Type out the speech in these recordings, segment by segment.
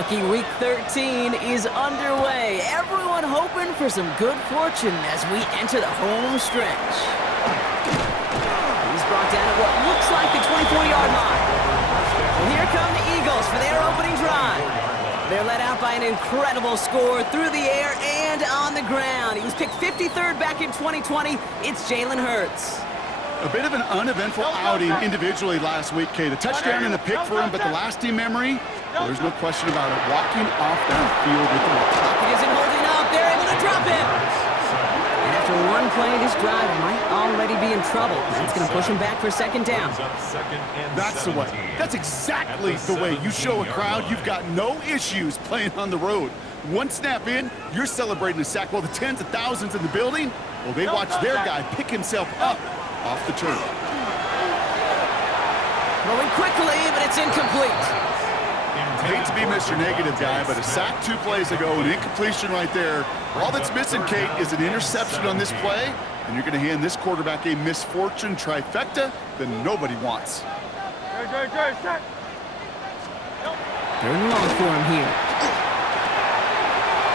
Lucky Week 13 is underway. Everyone hoping for some good fortune as we enter the home stretch. He's brought down at what looks like the 24-yard line. And here come the Eagles for their opening drive. They're led out by an incredible score through the air and on the ground. He was picked 53rd back in 2020. It's Jalen Hurts. A bit of an uneventful outing individually last week, Kate. A touchdown and a pick for him, but the lasting memory, well, there's no question about it. Walking off that field with the ball. Pocket isn't holding up. They're able to drop him. And after one play, this drive might already be in trouble. That's going to push him back for second down. That's the way. That's exactly the way you show a crowd you've got no issues playing on the road. One snap in, you're celebrating a sack. Well, the tens of thousands in the building, well, they watch their guy pick himself up off the turf. Throwing quickly, but it's incomplete. I hate to be Mr. Negative guy, but a sack 2 plays ago, an incompletion right there. All that's missing, Kate, is an interception on this play, and you're going to hand this quarterback a misfortune trifecta that nobody wants. Third and long for him here.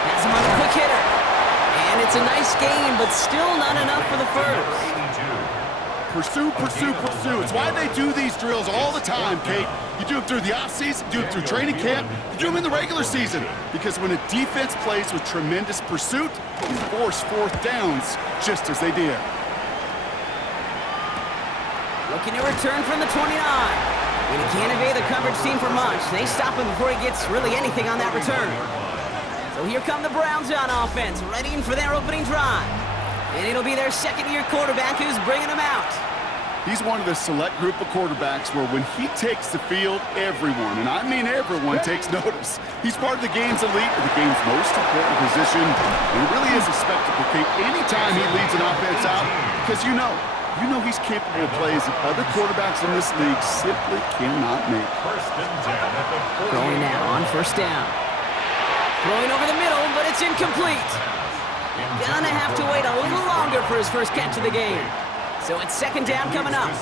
Has him on a quick hitter. And it's a nice gain, but still not enough for the first. Pursue, pursue, pursue. It's why they do these drills all the time, Kate. You do them through the offseason, do them through training camp, you do them in the regular season. Because when a defense plays with tremendous pursuit, you force fourth downs just as they did. Looking to return from the 29. And he can't evade the coverage team for much. They stop him before he gets really anything on that return. So here come the Browns on offense, readying for their opening drive. And it'll be their second-year quarterback who's bringing them out. He's one of the select group of quarterbacks where when he takes the field, everyone, and I mean everyone, takes notice. He's part of the game's elite, or the game's most important position. And it really is a spectacle, Kate, anytime he leads an offense out, because you know he's capable of plays that other quarterbacks in this league simply cannot make. Going now on first down. Throwing over the middle, but it's incomplete. Gonna have to wait a little longer for his first catch of the game. So it's second down coming up. Out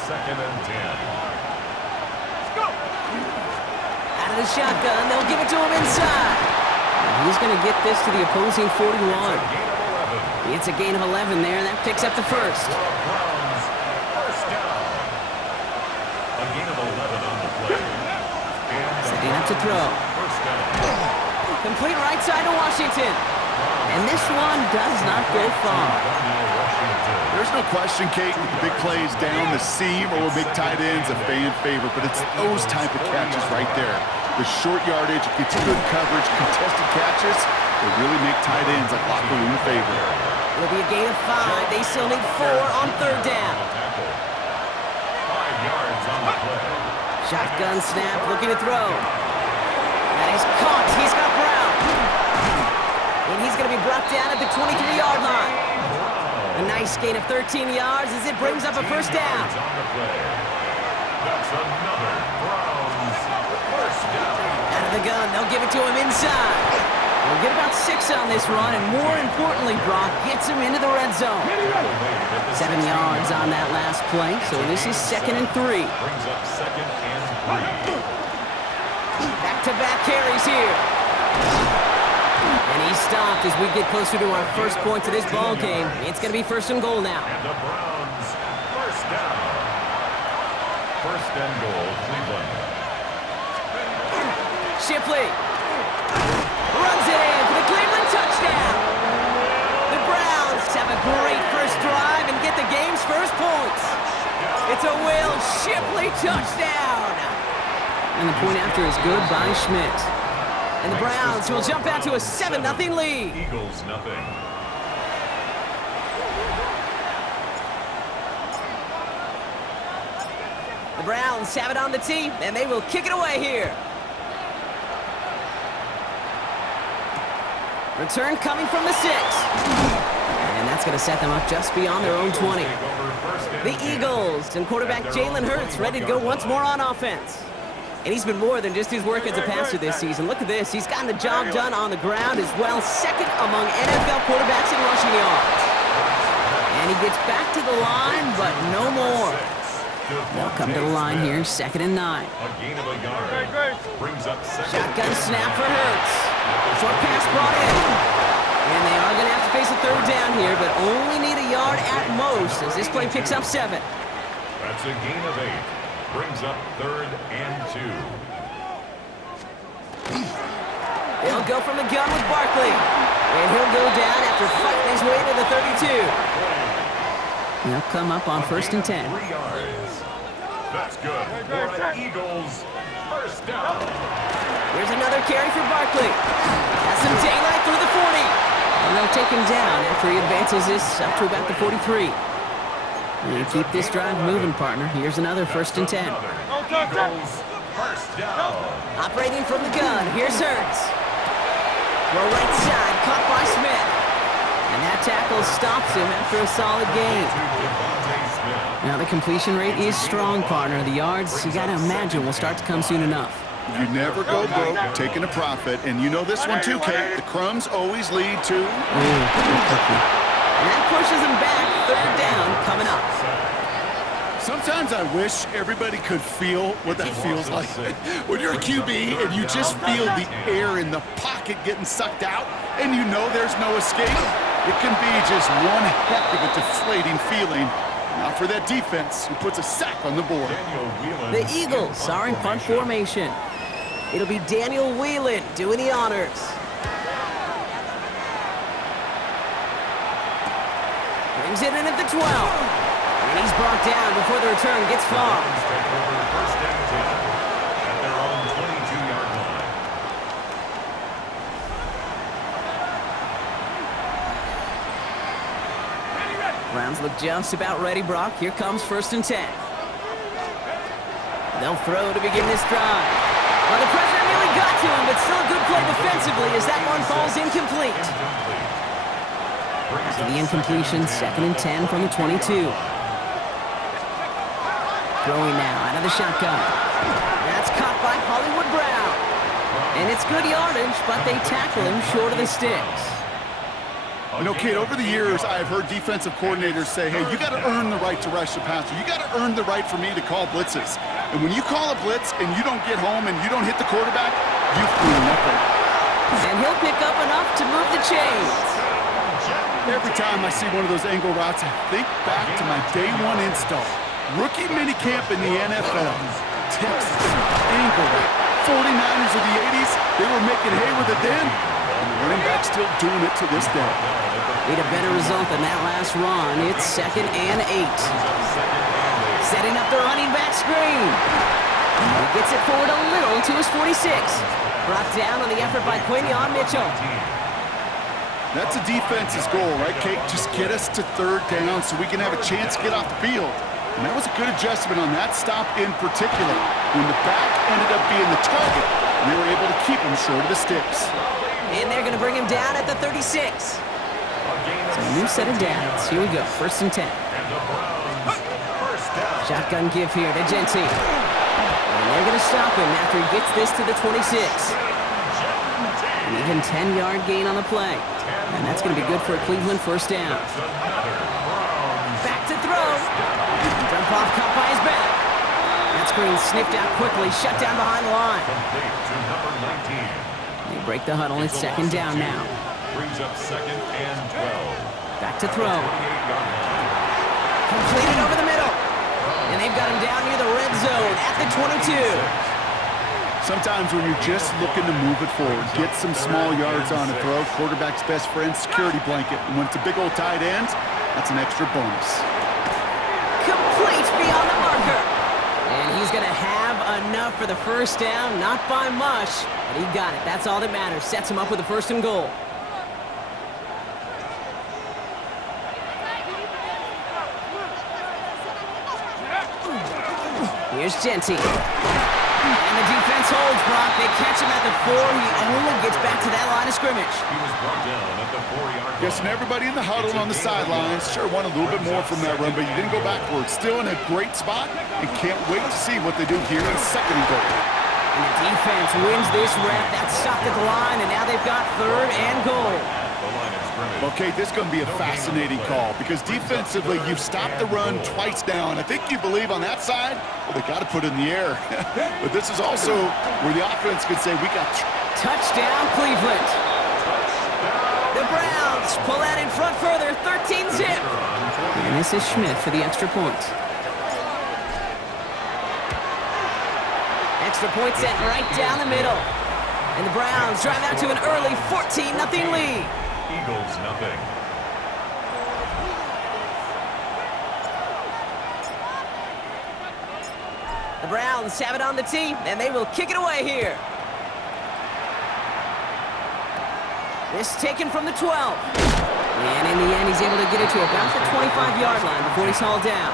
of the shotgun, they'll give it to him inside. And he's gonna get this to the opposing 41. It's a gain of 11 there, and that picks up the first. Setting up to throw. Complete right side to Washington. And this one does not go far. There's no question, Kate, with the big plays down the seam or with big tight ends, a fan favorite, but it's those type of catches right there. The short yardage, gets good coverage, contested catches, they really make tight ends a locker room favorite. It'll be a gain of 5. They still need 4 on third down. 5 yards on the play. Shotgun snap, looking to throw. And he's caught. He's got Brown. And he's going to be brought down at the 23-yard line. A nice gain of 13 yards as it brings up a first down. That's another Browns first down. Out of the gun, they'll give it to him inside. We'll get about 6 on this run, and more importantly, Brock gets him into the red zone. 7 yards on that last play, so this is 2nd and 3. Brings up 2nd and 3. Back-to-back carries here. And he's stopped as we get closer to our first points of this ball game. It's going to be 1st and goal now. And the Browns first down. 1st and goal, Cleveland. Shipley runs it in for the Cleveland touchdown. The Browns have a great first drive and get the game's first points. It's a Will Shipley touchdown. And the point after is good by Schmidt. And the Browns will jump out to a 7-0 lead. Eagles nothing. The Browns have it on the tee, and they will kick it away here. Return coming from the 6. And that's going to set them up just beyond their own 20. The Eagles and quarterback Jalen Hurts ready to go once more on offense. And he's been more than just his work as a passer this season. Look at this. He's gotten the job done on the ground as well. 2nd among NFL quarterbacks in rushing yards. And he gets back to the line, but no more. They'll come to the line here, 2nd and 9. A gain of a yard. Brings up second. Shotgun snap for Hurts. Short pass brought in. And they are going to have to face a 3rd down here, but only need a yard at most as this play picks up 7. That's a gain of 8. Brings up 3rd and 2. They'll go from the gun with Barkley. And he'll go down after fighting his way to the 32. They'll come up on 1st and 10. 3 yards. That's good. For the Eagles, 1st down. Here's another carry for Barkley. Has some daylight through the 40. And they'll take him down after he advances this up to about the 43. And keep this drive moving, partner. Here's another 1st and 10. Eagles, 1st down. Operating from the gun, here's Hurts. Throw right side, caught by Smith. And that tackle stops him after a solid gain. Now the completion rate is strong, partner. The yards, you got to imagine, will start to come soon enough. You never go broke taking a profit, and you know this one too, Kate. The crumbs always lead to... And that pushes him back, 3rd down, coming up. Sometimes I wish everybody could feel what that feels like. When you're a QB and you just feel the air in the pocket getting sucked out, and you know there's no escape, it can be just one heck of a deflating feeling. Now for that defense, who puts a sack on the board. The Eagles are in punt formation. It'll be Daniel Whelan doing the honors. Brings it in at the 12. And he's brought down before the return gets far. First and 10 at their own 22-yard line. Browns look just about ready, Brock. Here comes 1st and 10. They'll throw to begin this drive. Well, the pressure nearly got to him, but still a good play defensively as that one falls incomplete. After the incompletion, 2nd and 10 from the 22. Throwing now out of the shotgun. That's caught by Hollywood Brown. And it's good yardage, but they tackle him short of the sticks. You know, Kate, over the years, I've heard defensive coordinators say, hey, you got to earn the right to rush the passer. You got to earn the right for me to call blitzes. And when you call a blitz and you don't get home and you don't hit the quarterback, you've done nothing. And he'll pick up enough to move the chains. Every time I see one of those angle routes, I think back to my day 1 install. Rookie minicamp in the NFL. Texas, angle route. 49ers of the 80s, they were making hay with it then. And the running back's still doing it to this day. Need a better result than that last run. It's 2nd and 8. Setting up the running back screen. He gets it forward a little to his 46. Brought down on the effort by Quinion Mitchell. That's a defense's goal, right, Kate? Just get us to 3rd down so we can have a chance to get off the field. And that was a good adjustment on that stop in particular, when the back ended up being the target, and they were able to keep him short of the sticks. And they're going to bring him down at the 36. So a new set of downs. Here we go, 1st and 10. Shotgun give here to Genty. And they're going to stop him after he gets this to the 26. An even 10-yard gain on the play. And that's going to be good for a Cleveland 1st down. Back to throw. Jump off, caught by his back. That screen sniffed out quickly, shut down behind the line. They break the huddle. It's 2nd down now. Brings up 2nd and 12. Back to throw. Completed over the middle. And they've got him down near the red zone at the 22. Sometimes when you're just looking to move it forward, get some small yards on a throw, quarterback's best friend, security blanket. And when it's a big old tight end, that's an extra bonus. Complete beyond the marker. And he's going to have enough for the 1st down, not by much, but he got it. That's all that matters. Sets him up with a 1st and goal. Here's Genty. And the defense holds, Brock. They catch him at the 4. He only gets back to that line of scrimmage. He was brought down at the 4-yard line. Guessing everybody in the huddle on the sidelines sure want a little bit more from that run, but you didn't go backwards. Still in a great spot and can't wait to see what they do here in 2nd and goal. And the defense wins this rep. That's stopped at the line, and now they've got 3rd and goal. the line of scrimmage. Okay, this is going to be a fascinating call because defensively you've stopped the run twice now, and I think you believe on that side, well, they got to put it in the air. But this is also where the offense could say we got... Touchdown, Cleveland. The Browns pull out in front further, 13-zip. And this is Schmidt for the extra point. Extra point sent right down the middle. And the Browns drive out to an early 14-0 lead. Eagles, nothing. The Browns have it on the tee, and they will kick it away here. This taken from the 12. And in the end, he's able to get it to about the 25-yard line before he's hauled down.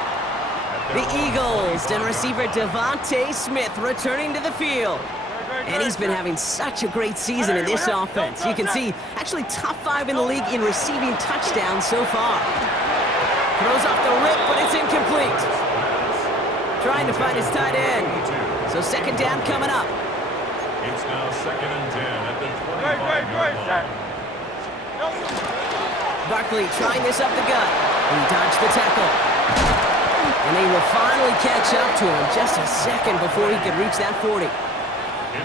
The Eagles and receiver Devontae Smith returning to the field. And he's been having such a great season in this offense. You can see, actually top 5 in the league in receiving touchdowns so far. Throws off the rip, but it's incomplete. Trying to find his tight end. So second down coming up. It's now 2nd and 10 at the 25-yard line. Barkley trying this up the gut. He dodged the tackle. And they will finally catch up to him just a second before he could reach that 40.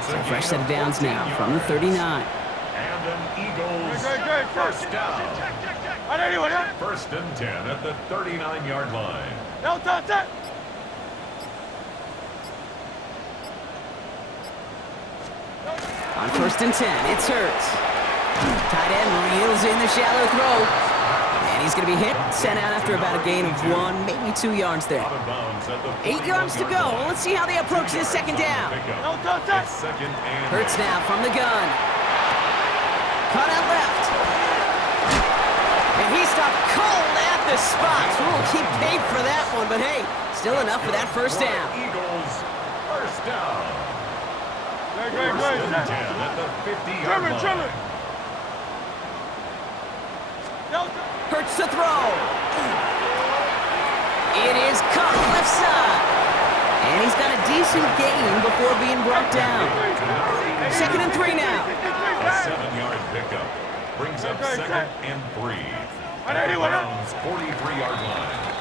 So a fresh set of downs now from the 39. And an Eagles first down. 1st and 10 at the 39-yard line. On 1st and 10, it's Hurts. Tight end reels in the shallow throw. And he's going to be hit, sent out after about a gain of 1, maybe 2 yards there. 8 yards to go. Let's see how they approach this second down. Hurts now from the gun. Cut out left. And he stopped cold at the spot. Ooh, he paid for that one, but hey, still enough for that first down. Eagles first down. 1st and 10 at the 50-yard line. Hurts to throw. It is caught left side. And he's got a decent gain before being brought down. 2nd and 3 now. A 7-yard pickup brings up 2nd and 3 at the Browns' 43-yard line.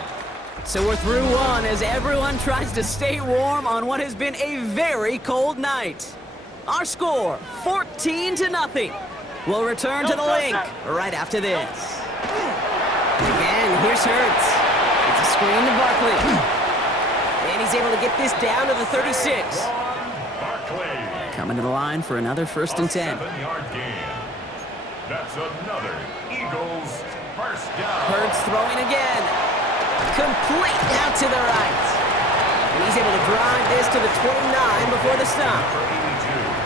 So we're through one as everyone tries to stay warm on what has been a very cold night. Our score, 14-0. We'll return to the link right after this. Again, here's Hurts. It's a screen to Barkley. And he's able to get this down to the 36. Coming to the line for another 1st and 10. 7-yard gain. That's another Eagles first down. Hurts throwing again. Complete out to the right. And he's able to drive this to the 29 before the stop.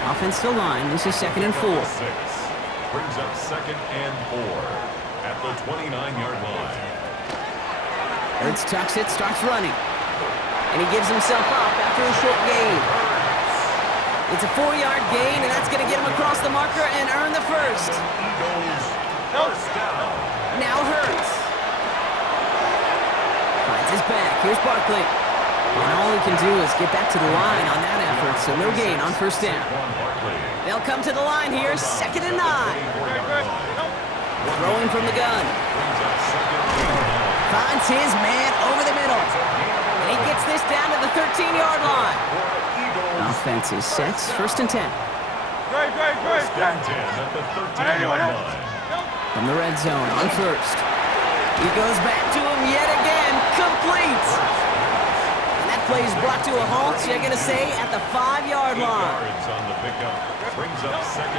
Offensive line, this is 2nd and 4. Brings up 2nd and 4 at the 29-yard line. Hurts tucks it, starts running. And he gives himself up after a short gain. It's a 4-yard gain, and that's going to get him across the marker and earn the first. Eagles first down. Now Hurts. Finds his back. Here's Barkley. And all he can do is get back to the line on that effort, so no gain on first down. They'll come to the line here, 2nd and 9. Throwing from the gun. Finds his man over the middle. And he gets this down to the 13-yard line. Offense is set, 1st and 10. First and 10 at the 13-yard line. From the red zone on 1st. He goes back to him yet again, complete. Play is brought to a halt, you're going to say, at the 5-yard line.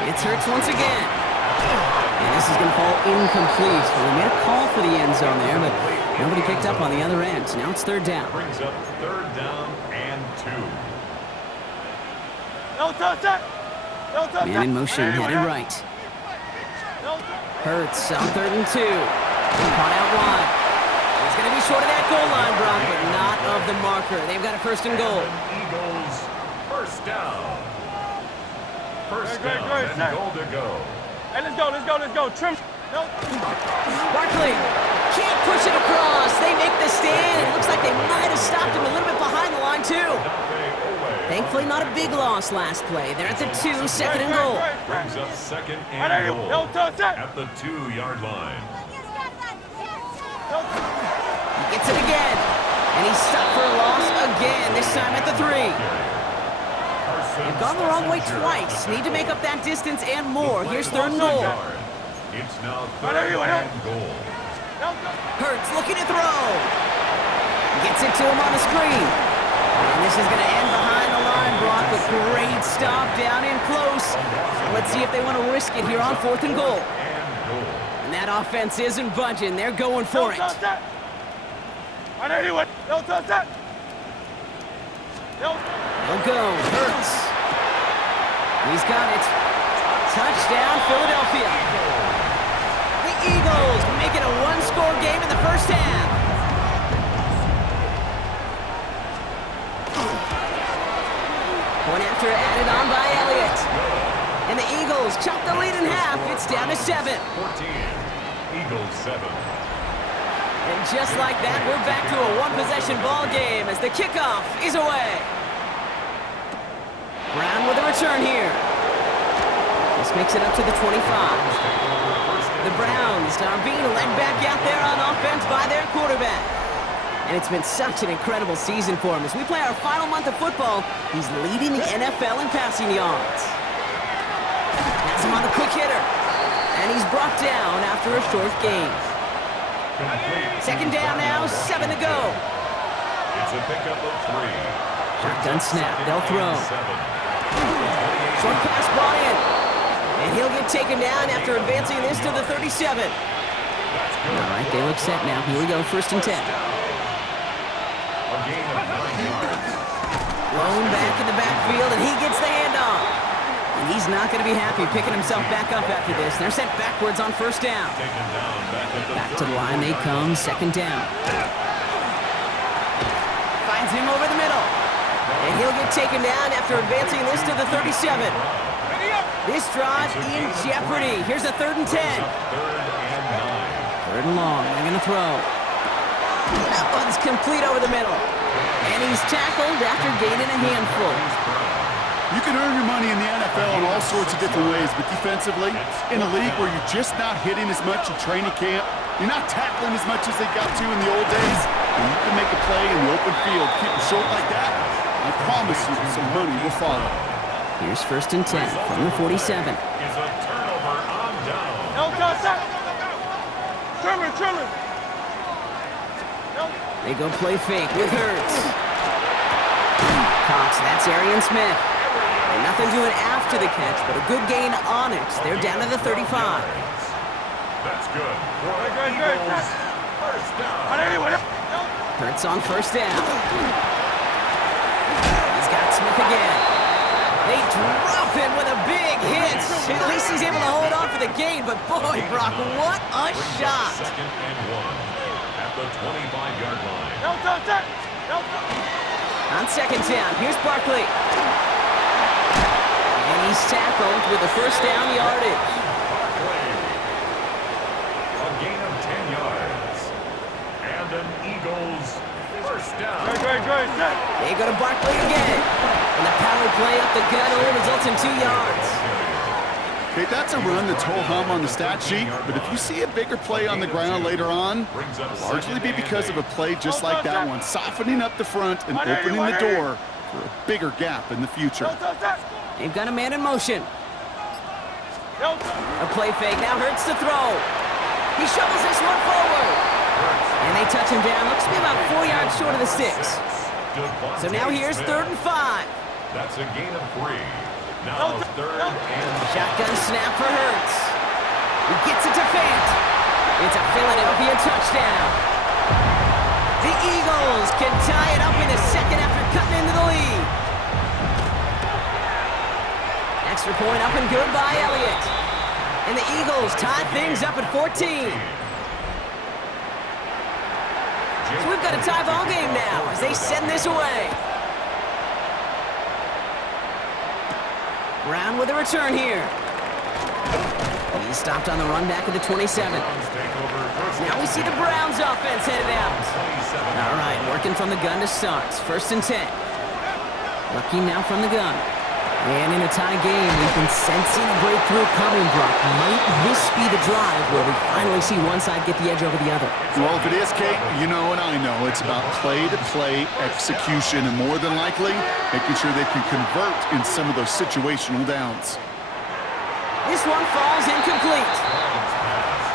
It's Hurts once again. And this is going to fall incomplete. Well, they made a call for the end zone there, but nobody picked up on the other end. So now it's 3rd down. Brings up 3rd down and 2. Man in motion, headed right. Hurts on 3rd and 2. Caught out wide. It's going to be short of that goal line, Brock, but not of the marker. They've got a 1st and goal. Eagles first down. First down and goal to go. Hey, let's go. Trim. Barkley can't push it across. They make the stand. It looks like they might have stopped him a little bit behind the line, too. They Thankfully, not a big loss last play. They're at the 2, second and goal. Brings up second and goal at the 2-yard line. He gets it again. And he's stopped for a loss again, this time at the 3. They've gone the wrong way twice. Need to make up that distance and more. Here's third and goal. It's now third and goal. Hurts looking to throw. Gets it to him on the screen. And this is going to end behind the line, Brock. A great stop down in close. Let's see if they want to risk it here on fourth and goal. And that offense isn't budging. They're going for it. They'll go. Hurts. He's got it. Touchdown, Philadelphia. The Eagles make it a one-score game in the first half. Point after added on by Elliott. And the Eagles chop the lead in half. It's down to 7. 14. Eagles 7. And just like that, we're back to a one-possession ball game as the kickoff is away. Brown with a return here. This makes it up to the 25. The Browns are being led back out there on offense by their quarterback. And it's been such an incredible season for him. As we play our final month of football, he's leading the NFL in passing yards. Has him on the quick hitter. And he's brought down after a short gain. Second down now, 7 to go. It's a pickup of 3. Shotgun snap, they'll throw. Short pass brought in. And he'll get taken down after advancing this to the 37. All right, they look set now. Here we go, first and 10. Blown back in the backfield, and he gets the handoff. And he's not going to be happy picking himself back up after this. They're sent backwards on first down. Back to the line they come, second down. Finds him over the middle. And he'll get taken down after advancing this to the 37. This drive in jeopardy. Here's a 3rd and 10. Third and long. They're going to throw. That one's complete over the middle. And he's tackled after gaining a handful. You can earn your money in the NFL in all sorts of different ways, but defensively, in a league where you're just not hitting as much in training camp, you're not tackling as much as they got to in the old days, and you can make a play in the open field. Keep it short like that, I promise you some money will follow. Here's first and 10 from the 47. Is a turnover on down. They go play fake with Hurts. Cox, that's Arian Smith. And nothing doing after the catch, but a good gain on it. They're down to the 35. That's good. Eagles, first down. Hurts on first down. He's got Smith again. They drop him with a big hit. At least he's able to hold on for the gain, but boy, Brock, what a shot. Second and 1 at the 25-yard line. On second down, here's Barkley. And he's tackled with the first down yardage. A gain of 10 yards. And an Eagles first down. They go to Barkley again. And the power play up the gut only results in 2 yards. Okay, that's a run that's ho-hum on the stat sheet, but if you see a bigger play on the ground later on, it'll largely be because of a play just like that one, softening up the front and opening the door for a bigger gap in the future. They've got a man in motion. A play fake, now Hurts to throw. He shovels this one forward. And they touch him down, looks to be about 4 yards short of the sticks. So now here's 3rd and 5. That's a gain of 3. Now 3rd and Shotgun snap for Hurts. He gets it to Fant. It's a Philadelphia touchdown. The Eagles can tie it up in a second after cutting into the lead. Extra point up and good by Elliott. And the Eagles tie things up at 14. So we've got a tie ball game now as they send this away. Brown with a return here. He's stopped on the run back at the 27. Now we see the Browns offense headed out. All right, working from the gun to start. First and 10. Lucky now from the gun. And in a tie game, we've been sensing a breakthrough coming, Brock. Might this be the drive where we finally see one side get the edge over the other? Well, if it is, Kate, you know and I know it's about play-to-play execution, and more than likely, making sure they can convert in some of those situational downs. This one falls incomplete.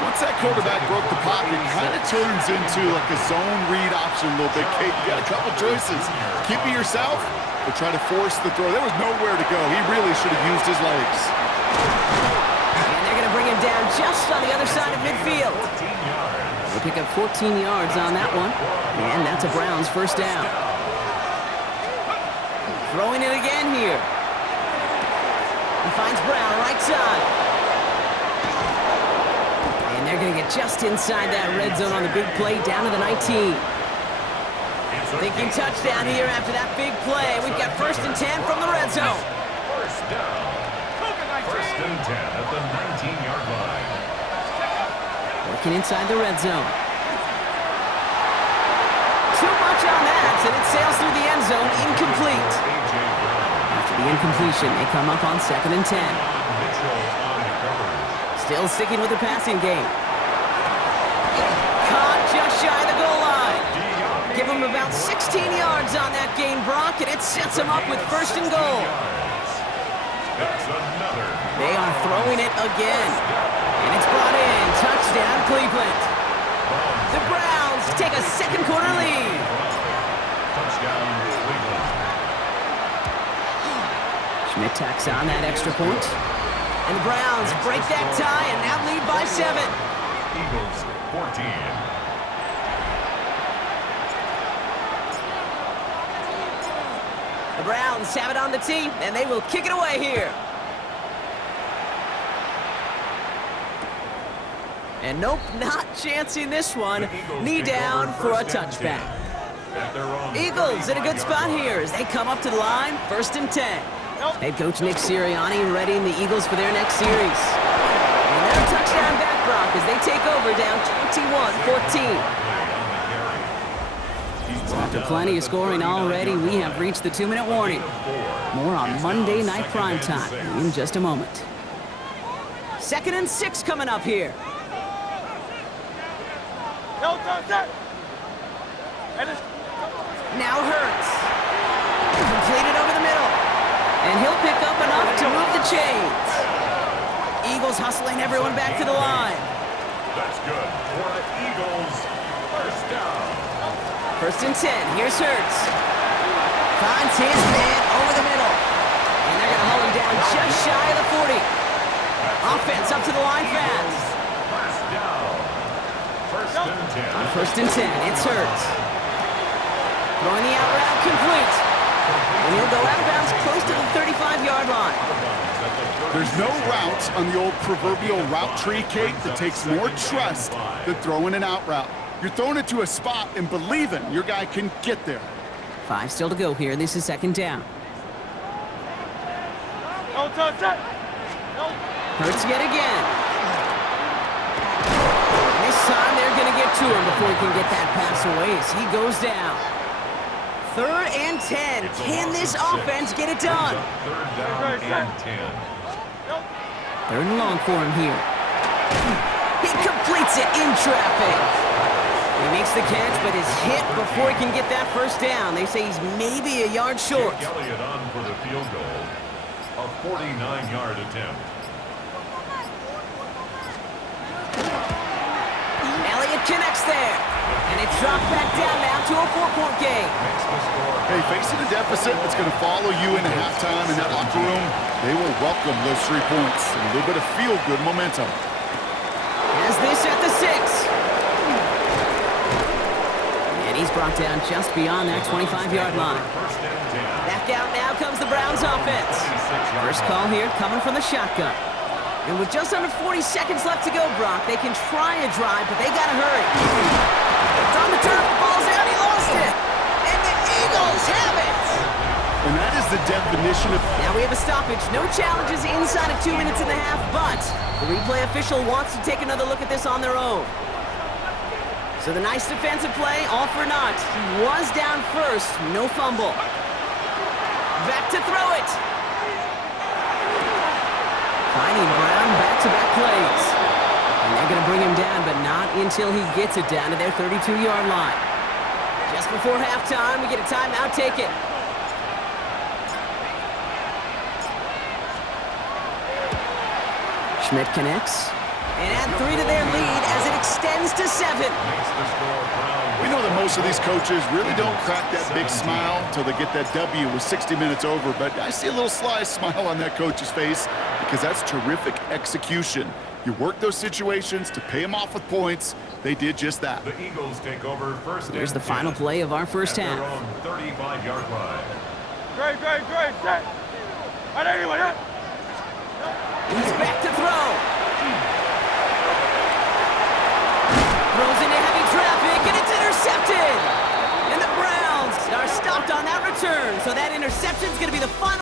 Once that quarterback broke the pocket, it kind of turns into like a zone read option a little bit. Kate, you got a couple choices. Keep it yourself or try to force the throw. There was nowhere to go. He really should have used his legs. And they're going to bring him down just on the other side of midfield. They pick up 14 yards on that one. And that's a Browns first down. Throwing it again here. He finds Brown right side. And they're going to get just inside that red zone on the big play down to the 19. Thinking touchdown here after that big play. We've got 1st and 10 from the red zone. First down. 1st and 10 at the 19-yard line. Working inside the red zone. Too much on that, and it sails through the end zone, incomplete. After the incompletion, they come up on 2nd and 10. Still sticking with the passing game. Caught just shy of the goal line. Give him about 16 yards on that gain, Brock, and it sets him up with 1st and goal. They are throwing it again. And it's brought in. Touchdown, Cleveland. The Browns take a second quarter lead. Touchdown, Cleveland. Schmidt tacks on that extra point. And the Browns break that tie and now lead by 7. Eagles 14. The Browns have it on the tee, and they will kick it away here. And nope, not chancing this one. Knee down for a touchback. Eagles in a good spot here as they come up to the line, 1st and 10. Head coach Nick Sirianni readying the Eagles for their next series. And they're a touchdown back, Brock, as they take over down 21-14. After plenty of scoring already, we have reached the 2-minute warning. More on Monday Night Primetime in just a moment. 2nd and 6 coming up here. Now Hurts. Completed over the middle. And he'll pick up enough to move the chains. Eagles hustling everyone back to the line. That's good for the Eagles. 1st down. 1st and 10. Here's Hurts. Finds his man over the middle. And they're going to hold him down just shy of the 40. Offense up to the line fast. 1st down. 1st and 10. On 1st and 10, it's Hurts. Throwing the out route complete. And he'll go out of bounds close to the 35-yard line. There's no route on the old proverbial route tree, Kate, that takes more trust than throwing an out route. You're throwing it to a spot and believing your guy can get there. 5 still to go here. This is 2nd down. Hurts yet again. This time they're going to get to him before he can get that pass away as he goes down. 3rd and 10. Can this offense get it done? 3rd down and 10. 3rd and long for him here. He completes it in traffic. He makes the catch, but is hit before he can get that 1st down. They say he's maybe a yard short. Elliott on for the field goal. A 49-yard attempt. Elliott connects there. And it's dropped back down now to a 4-point game. Hey, facing a deficit that's going to follow you into halftime in that locker room, they will welcome those 3 points and a little bit of feel-good momentum. Has this at the 6. And he's brought down just beyond that 25-yard line. Back out now comes the Browns offense. First call here coming from the shotgun. And with just under 40 seconds left to go, Brock, they can try a drive, but they got to hurry. It's on the turf, the ball's out, he lost it. And the Eagles have it. And that is the definition of... Now we have a stoppage. No challenges inside of 2 minutes and a half, but the replay official wants to take another look at this on their own. So the nice defensive play, all for naught. He was down first, no fumble. Back to throw it. Finding Brown back-to-back plays. And they're going to bring him down, but not until he gets it down to their 32-yard line. Just before halftime, we get a timeout. Take it. Schmidt connects. And add 3 to their lead as it extends to 7. We know that most of these coaches really don't crack that big smile until they get that W with 60 minutes over, but I see a little sly smile on that coach's face because that's terrific execution. You work those situations to pay them off with points. They did just that. The Eagles take over first. There's the final play of our first half. Their own 35-yard line. Great, set. Right, anyone, yeah? He's back to throw. Throws into heavy traffic, and it's intercepted. And the Browns are stopped on that return, so that interception's going to be the final.